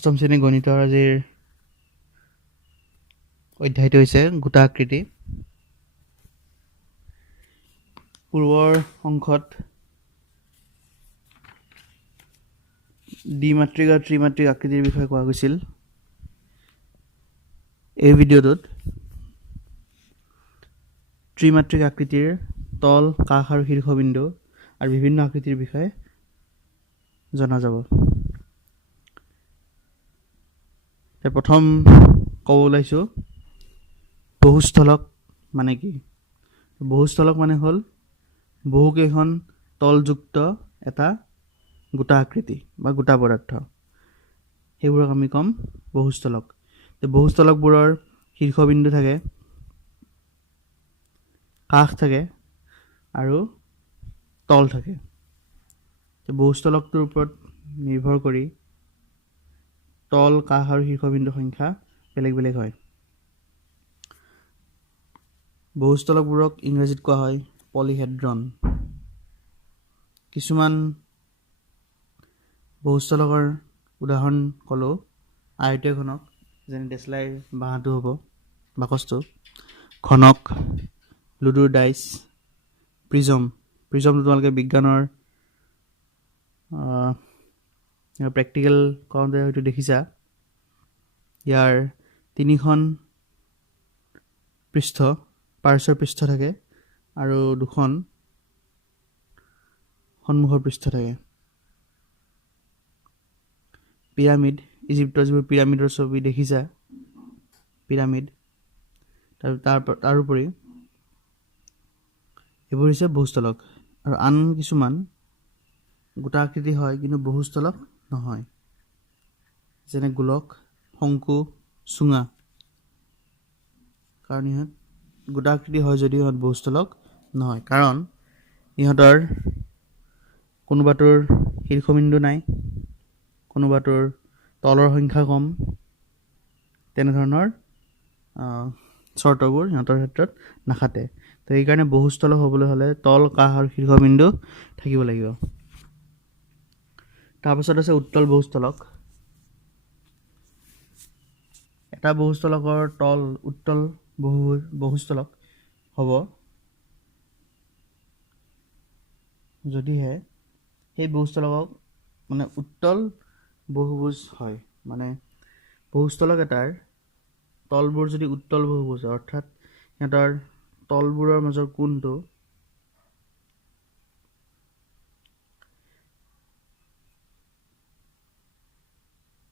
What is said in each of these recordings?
অষ্টম শ্ৰেণী গণিতৰ আজিৰ অধ্যায়টো হৈছে গোটা আকৃতি। পূৰ্বৰ অংশত দ্বিমাত্ৰিক আৰু ত্ৰিমাত্ৰিক আকৃতিৰ বিষয়ে কোৱা গৈছিল। এই ভিডিঅ'টোত ত্ৰিমাত্ৰিক আকৃতিৰ তল, কাষ আৰু শীৰ্ষবিন্দু আৰু বিভিন্ন আকৃতিৰ বিষয়ে জনা যাব। প্ৰথম ক'ব ওলাইছোঁ বহুস্থলক মানে কি? বহুস্থলক মানে হ'ল বহুকেইখন তলযুক্ত এটা গোটা আকৃতি বা গোটা পদাৰ্থ, সেইবোৰক আমি ক'ম বহুস্থলক। বহুস্থলকবোৰৰ শীৰ্ষবিন্দু থাকে, কাষ থাকে আৰু তল থাকে। বহুস্থলকটোৰ ওপৰত নিৰ্ভৰ কৰি তল, কাষ আৰু শীৰ্ষবিন্দুৰ সংখ্যা বেলেগ বেলেগ হয়। বহুস্থলকবোৰক ইংৰাজীত কোৱা হয় পলিহেড্ৰন। কিছুমান বহুস্থলকৰ উদাহৰণ ক'লোঁ আয়তীয় ঘনক, যেনে দেশলাইৰ বাঁহটো হ'ব বাকচটো, ঘনক, লুডুৰ ডাইচ, প্ৰিজমটো তোমালোকে বিজ্ঞানৰ প্ৰেক্টিকেল কৰোঁতে হয়তো দেখিছা। ইয়াৰ তিনিখন পৃষ্ঠ, পাৰ্শ্বৰ পৃষ্ঠ থাকে আৰু দুখন সন্মুখৰ পৃষ্ঠ থাকে। পিৰামিড, ইজিপ্তৰ যিবোৰ পিৰামিডৰ ছবি দেখিছা, পিৰামিড, তাৰোপৰি এইবোৰ হৈছে বহুস্থলক। আৰু আন কিছুমান গোটা আকৃতি হয় কিন্তু বহুস্থলক নহয়, যেনে গোলক, শংকু, চুঙা। কাৰণ ইহঁত গোটা আকৃতি হয় যদিও ইহঁত বহুস্থলক নহয়, কাৰণ ইহঁতৰ কোনোবাটোৰ শীৰ্ষবিন্দু নাই, কোনোবাটোৰ তলৰ সংখ্যা কম, তেনেধৰণৰ চৰ্তবোৰ সিহঁতৰ ক্ষেত্ৰত নাখাতে। তো সেইকাৰণে বহুস্থলক হ'বলৈ হ'লে তল, কাষ আৰু শীৰ্ষবিন্দু থাকিব লাগিব। তাৰপাছত আছে উত্তল বহুস্থলক। এটা বহুস্থলকৰ তল উত্তল বহুস্থলক হ'ব যদিহে সেই বহুস্থলকক মানে উত্তল বহুভুজ হয়। মানে বহুস্থলক এটাৰ তলবোৰ যদি উত্তল বহুভুজ হয়, অৰ্থাৎ সিহঁতৰ তলবোৰৰ মাজৰ কোণটো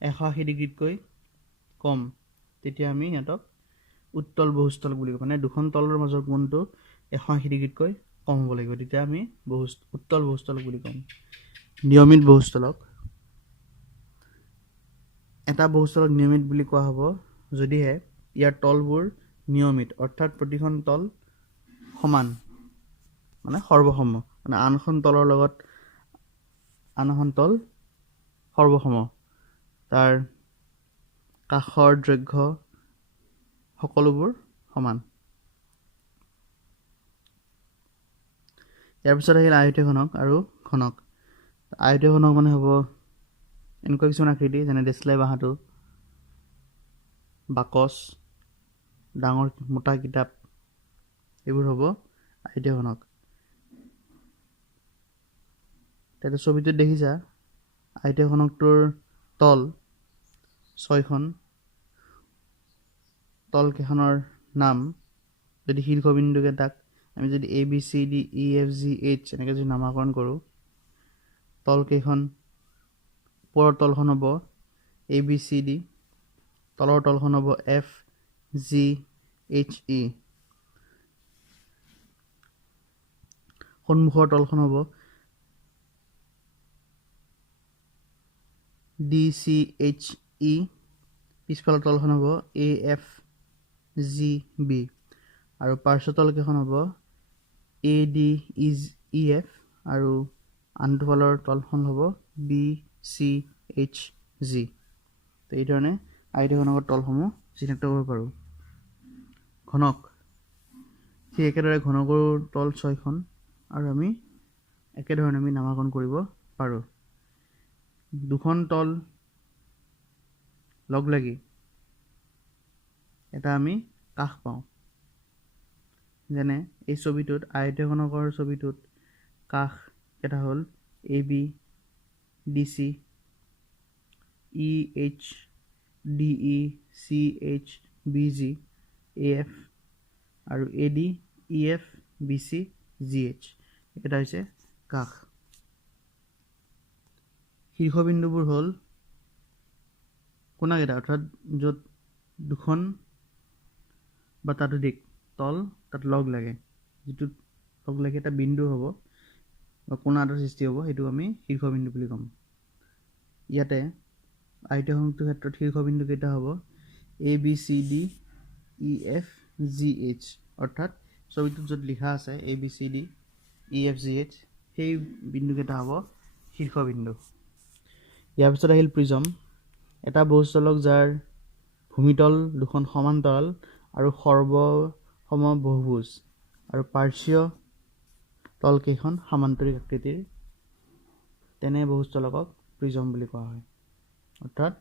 এশ ৮০ ডিগ্ৰীতকৈ কম, তেতিয়া আমি সিহঁতক উত্তল বহুস্থলক বুলি কওঁ। মানে দুখন তলৰ মাজৰ কোণটো ১৮০ ডিগ্ৰীতকৈ কম হ'ব লাগিব, তেতিয়া আমি উত্তল বহুস্থলক বুলি ক'ম। নিয়মিত বহুস্থলক, এটা বহুস্থলক নিয়মিত বুলি কোৱা হ'ব যদিহে ইয়াৰ তলবোৰ নিয়মিত, অৰ্থাৎ প্ৰতিখন তল সমান, মানে সৰ্বসম, মানে আন এখন তলৰ লগত আন এখন তল সৰ্বসম, তাৰ কাষৰ দৈৰ্ঘ্য সকলোবোৰ সমান। ইয়াৰ পিছত আহিল আয়তীয় ঘনক আৰু ঘনক। আয়তীয় ঘনক মানে হ'ব এনেকুৱা কিছুমান আকৃতি, যেনে দেশলাই বাঁহটো, বাকচ, ডাঙৰ মোটা কিতাপ, এইবোৰ হ'ব আয়তীয় ঘনক। তেতিয়া ছবিটোত দেখিছা আয়তীয় ঘনকটোৰ তল 6খন, তলকেইখনৰ নাম যদি শীৰ্ষবিন্দুকেইটাক আমি যদি ABCDEFGH এনেকৈ যদি নামাকৰণ কৰোঁ, তলকেইখন, ওপৰৰ তলখন হ'ব ABCD, তলৰ তলখন হ'ব FGHE, সন্মুখৰ তলখন হ'ব DCHE, পিছফালৰ তলখন হ'ব AFGB আৰু পাৰ্শ্ব তলকেইখন হ'ব ADEF আৰু আনটো ফালৰ তলখন হ'ব BCHG। তো এইধৰণে আয়তীয় ঘনকৰ তলসমূহ চিনাক্ত কৰিব পাৰোঁ। ঘনক, ঠিক একেদৰে ঘনকৰ তল 6খন আৰু আমি একেধৰণে আমি নামাকৰণ কৰিব পাৰোঁ। দুখন তল লগ লাগি এটা আমি কাষ পাওঁ যেনে এই ছবিটোত আয়তঘনকৰ ছবিটোত কাষ এটা হ'ল AB DC EH DE CH BG AF আৰু AD EF BC GH এটা হৈছে কাষ শীৰ্ষবিন্দুবোৰ হ'ল কোণাকেইটা অৰ্থাৎ য'ত দুখন বা তাতোধিক তল তাত লগ লাগে যিটো লগ লাগে এটা বিন্দু হ'ব বা কোণা এটাৰ সৃষ্টি হ'ব সেইটো আমি শীৰ্ষবিন্দু বুলি ক'ম ইয়াতে আয়তক্ষেত্ৰৰ ক্ষেত্ৰত শীৰ্ষবিন্দু কেইটা হ'ব ABCD EF GH অৰ্থাৎ ছবিটোত য'ত লিখা আছে ABCD EF GH সেই বিন্দু কেইটা হ'ব শীৰ্ষবিন্দু ইয়াৰ পিছত আহিল প্ৰিজম এটা বহুস্থলক যাৰ ভূমিতল দুখন সমান্তৰাল আৰু সৰ্বসম বহুভুজ আৰু পাৰ্শ্বীয় তলকেইখন সামান্তৰিক আকৃতিৰ তেনে বহুস্থলকক প্ৰিজম বুলি কোৱা হয় অৰ্থাৎ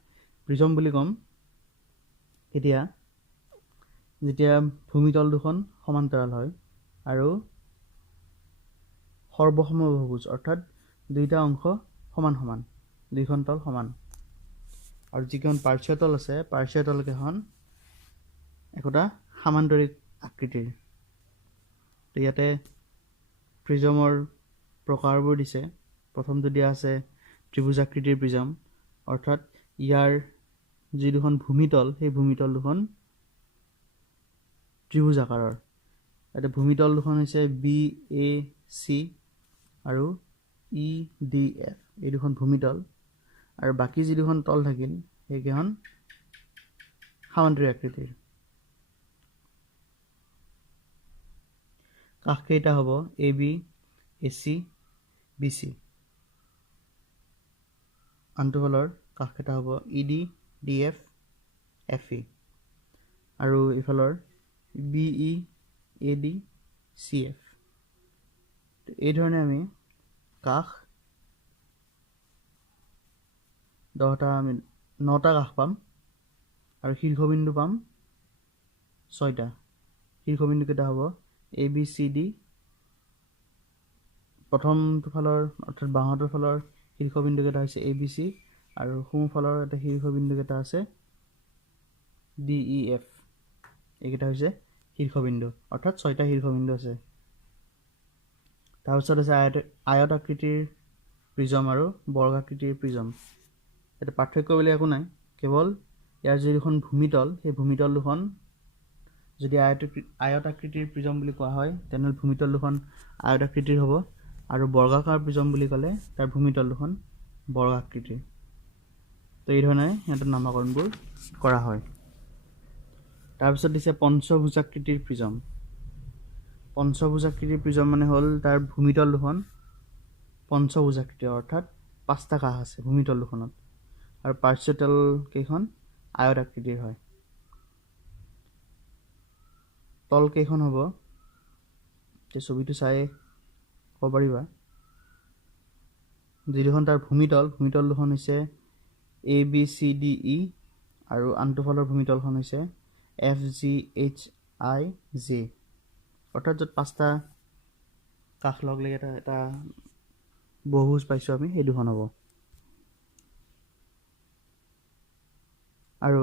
প্ৰিজম বুলি ক'ম যেতিয়া ভূমিতল দুখন সমান্তৰাল হয় আৰু সৰ্বসম বহুভুজ অৰ্থাৎ দুইটা অংশ সমান সমান দুইখন তল সমান আৰু যিকেইখন পাৰ্শ্বীয় তল আছে পাৰ্শ্বীয় তলকেইখন একোটা সামান্তৰিক আকৃতিৰ ইয়াতে প্ৰিজমৰ প্ৰকাৰবোৰ দিছে প্ৰথমটো দিয়া আছে ত্ৰিভুজ আকৃতিৰ প্ৰিজম অৰ্থাৎ ইয়াৰ যি দুখন ভূমিতল সেই ভূমিতল দুখন ত্ৰিভুজ আকাৰৰ ইয়াতে ভূমিতল দুখন হৈছে BAC আৰু EDF এই দুখন ভূমিতল আৰু বাকী যি দুখন তল থাকিল সেইকেইখন সামান্তৰিক আকৃতিৰ কাষকেইটা হ'ব AB AC BC আনটো ফালৰ কাষকেইটা হ'ব ED DF FE আৰু ইফালৰ BE AD CF এই ধৰণে আমি কাষ 9টা কাষ পাম আৰু শীৰ্ষবিন্দু পাম 6টা শীৰ্ষবিন্দু কেইটা হ'ব ABCD প্ৰথমটো ফালৰ অৰ্থাৎ বাঁহাতৰ ফালৰ শীৰ্ষবিন্দু কেইটা হৈছে ABC আৰু সোঁফালৰ এটা শীৰ্ষবিন্দু কেইটা আছে DEF এইকেইটা হৈছে শীৰ্ষবিন্দু অৰ্থাৎ 6টা শীৰ্ষবিন্দু আছে তাৰপিছত আছে আয়ত আকৃতিৰ প্ৰিজম আৰু বৰ্গাকৃতিৰ প্ৰিজম এটা পাৰ্থক্য বুলি একো নাই কেৱল ইয়াৰ যি দুখন ভূমিতল সেই ভূমিতল দুখন যদি আয়ত আকৃতিৰ প্ৰিজম বুলি কোৱা হয় তেনেহ'লে ভূমিতল দুখন আয়ত আকৃতিৰ হ'ব আৰু বৰ্গাকাৰ প্ৰিজম বুলি ক'লে তাৰ ভূমিতল দুখন বৰ্গাকৃতিৰ তো এই ধৰণে সিহঁতৰ নামকৰণবোৰ কৰা হয় তাৰপিছত দিছে পঞ্চভুজাকৃতিৰ প্ৰিজম পঞ্চভুজাকৃতিৰ প্ৰিজম মানে হ'ল তাৰ ভূমিতল দুখন পঞ্চভুজাকৃতিৰ অৰ্থাৎ 5টা কাষ আছে ভূমিতল দুখনত আৰু পাৰ্শ্বীয় কেইখন আয়ত আকৃতিৰ হয় তল কেইখন হ'ব এই ছবিটো চাই ক'ব পাৰিবা যি দুখন তাৰ ভূমিতল দুখন হৈছে ABCDE আৰু আনটো ফালৰ ভূমিতলখন হৈছে FGHIJ অৰ্থাৎ য'ত 5টা কাষ লগ লাগি এটা বহুভুজ পাইছোঁ আমি সেই দুখন হ'ব আৰু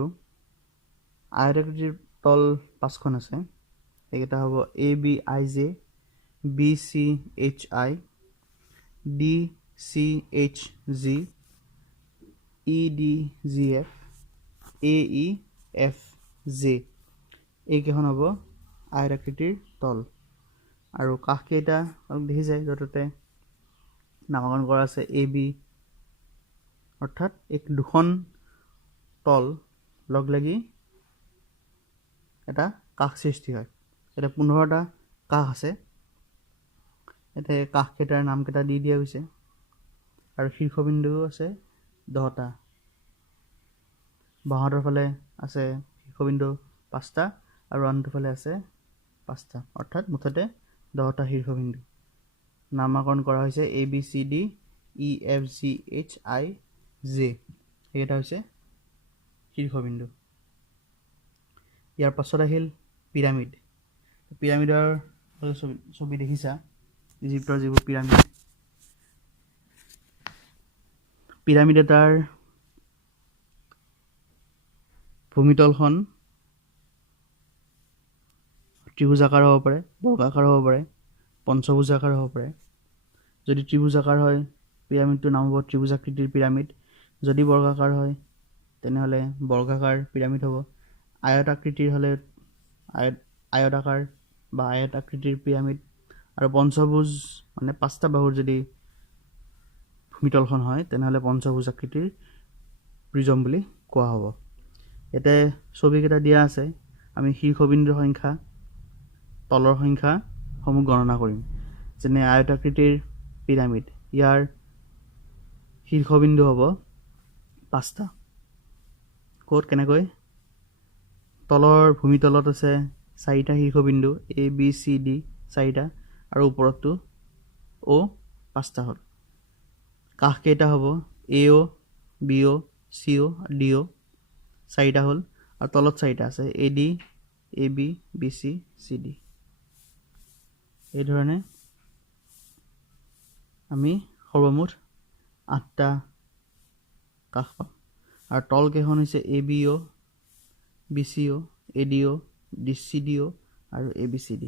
আয়তাকৃতিৰ তল 5খন আছে এইকেইটা হ'ব ABIJ BCHI DCHG EDGF AEFJ এইকেইখন হ'ব আয়তাকৃতিৰ তল আৰু কাষকেইটা দেখিছে য'তে নামকৰণ কৰা আছে AB অৰ্থাৎ এক দুখন তল লগ লাগি এটা কাষ সৃষ্টি হয় এটা 15টা কাষ আছে এতে কাষকেইটাৰ নামকেইটা দি দিয়া হৈছে আৰু শীৰ্ষবিন্দু আছে 10টা বাঁহাতৰ ফালে আছে শীৰ্ষবিন্দু 5টা আৰু আনটো ফালে আছে 5টা অৰ্থাৎ মুঠতে 10টা শীৰ্ষবিন্দু নামকৰণ কৰা হৈছে ABCD EFGHIJ এইকেইটা হৈছে শীৰ্ষবিন্দু। ইয়াৰ পাছত আহিল পিৰামিড। পিৰামিডৰ ছবি দেখিছা, ইজিপ্তৰ যিবোৰ পিৰামিড। পিৰামিড এটাৰ ভূমিতলখন ত্ৰিভুজাকাৰ হ'ব পাৰে, বৰ্গাকাৰ হ'ব পাৰে, পঞ্চভুজাকাৰ হ'ব পাৰে। যদি ত্ৰিভুজাকাৰ হয় পিৰামিডটোৰ নাম হ'ব ত্ৰিভুজাকৃতিৰ পিৰামিড। যদি বৰ্গাকাৰ হয় তেনেহ'লে বৰ্গাকাৰ পিৰামিড হ'ব। আয়তাকৃতিৰ হ'লে আয়তাকাৰ বা আয়তাকৃতিৰ পিৰামিড। আৰু পঞ্চভুজ মানে 5টা বাহুৰ যদি ভূমিতলখন হয় তেনেহ'লে পঞ্চভুজাকৃতিৰ প্ৰিজম বুলি কোৱা হ'ব। ইয়াতে ছবিকেইটা দিয়া আছে, আমি শীৰ্ষবিন্দুৰ সংখ্যা, তলৰ সংখ্যাসমূহ গণনা কৰিম। যেনে আয়তাকৃতিৰ পিৰামিড, ইয়াৰ শীৰ্ষবিন্দু হ'ব 5টা। ক'ত কেনেকৈ? তলৰ ভূমিতলত আছে 4টা শীৰ্ষবিন্দু A B C D 4টা, আৰু ওপৰতো O 5টা হ'ল। কাষ কেইটা হ'ব AO BO CO DO 4টা হ'ল, আৰু তলত 4টা আছে AD AB BC CD। এইধৰণে আমি সৰ্বমুঠ 8টা কাষ পাম। আৰু তল কেইখন হৈছে ABO BCO ADO DCDO আৰু ABCD।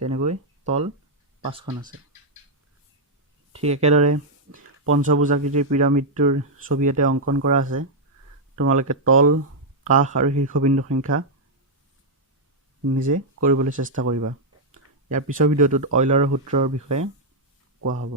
তেনেকৈ তল 5খন আছে। ঠিক একেদৰে পঞ্চভুজাকৃতিৰ পিৰামিডটোৰ ছবি এটা অংকন কৰা আছে। তোমালোকে তল, কাষ আৰু শীৰ্ষবিন্দু সংখ্যা নিজে কৰিবলৈ চেষ্টা কৰিবা। ইয়াৰ পিছৰ ভিডিঅ'টোত অইলাৰৰ সূত্ৰৰ বিষয়ে কোৱা হ'ব।